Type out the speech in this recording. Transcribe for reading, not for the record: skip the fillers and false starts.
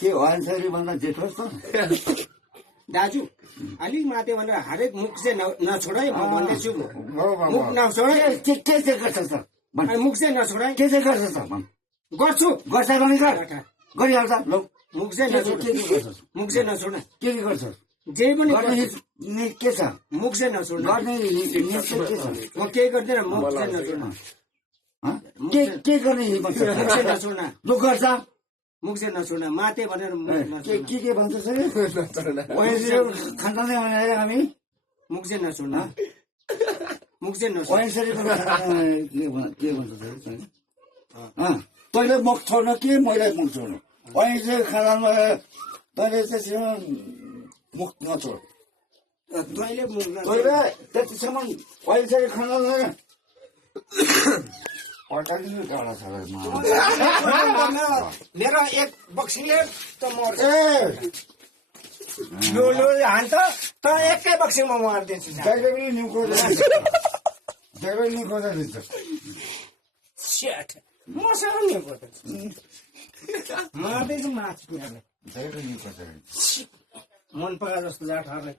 के वाइनसरी भन्दा जेठो छ दाजु अलिक माथि भनेर हरेक मुख चाहिँ नछोड है म भन्दैछु हो मुख नछोड है के गर्छ त अनि मुख चाहिँ नछोड है के गर्छ त भन् गर्छु गर्छ भने गर गरिहाल्छ लौ मुख चाहिँ नछोड के गर्छस् मुख चाहिँ नछोड के गर्छस् जे पनि गर्ने नीति के छ मुख चाहिँ नछोड गर्ने नीति के छ म केही गर्दिनँ मुख चाहिँ नछोड के गर्ने हिम्मत छ मुख चाहिँ नछोड लु गर्छ मुख चाहिँ नछोड माते भनेर मुख नछोड के भन्छ खाँदै भनेर हामी मुख चाहिँ नछोड मुख चाहिँ नछोड वाइनसरी के भन्छ तैँले मुख छोड्नु कि मैले मुख छोड्नु वाइनसरी खानामा तैँले त्यसमा मुख नछोड तैँले मुख तैँले त्यतिसम्म वाइनसरी खाना अटालिनु टाढा छ मेरो एक बक्सीले त मर्छ ए लु हाल्छ त एकै बक्सीमा मारिदिन्छु जहिले पनि निको जहिले निको दिन्छ सेट मसँग निको मार्दैछु माछ पुराले जहिले निको मन परा जस्तो जाठहरूले